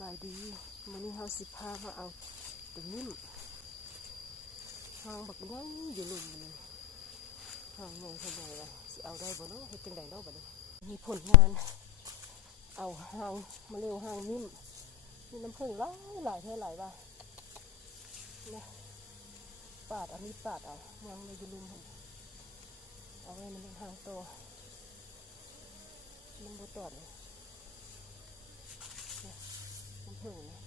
บายดีมื้อนี้เฮาสิพามาเอาตัวนิ่มหางบักใหญ่อยู่ลุ่มนี่หางใหญ่เท่าใดล่ะสิเอาได้บ่เนาะเฮ็ดจังไดเนาะบัดนี้มีผลงานเอาหางมาเร็วหางนิ่มมีน้ำผึ้งหลายเท่าไหร่ว่านะปาดเอามีดปาดเอาวางในอยู่ลุ่มหั่นเอาไว้มันเป็นหางโตมันบ่ตอดเลยน้ำผึ้งนะ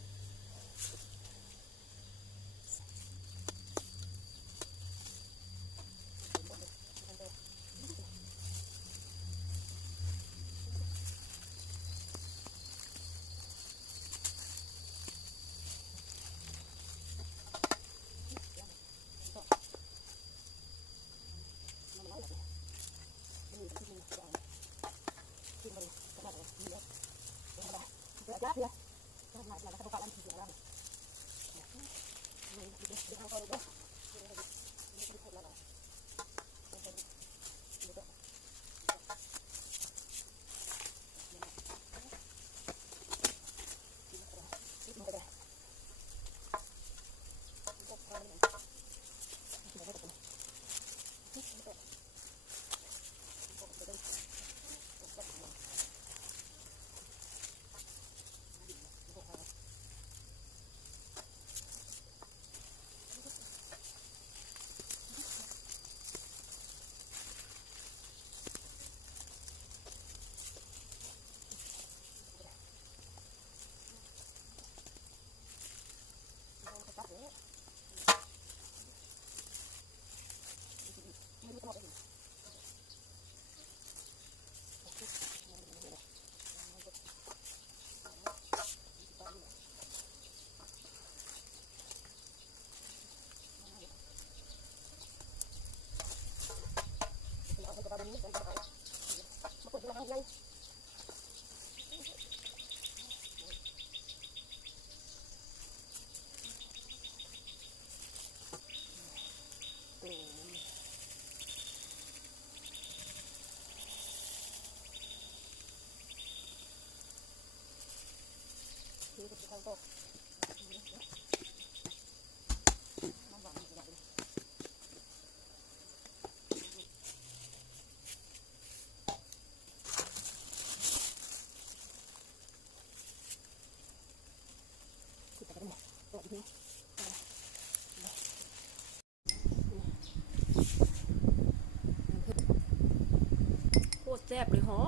โคตรแซ่บเลยหอ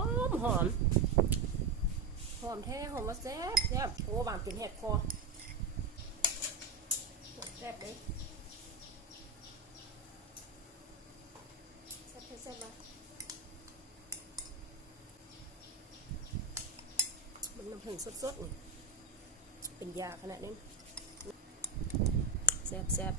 มแท้หอมมาแซ่บโอ้บางเป็นเห็ดคอแซ่บเลยแซ่บมามันน้ำผึ้งสดๆเป็นยาขนาดนี้แซ่บ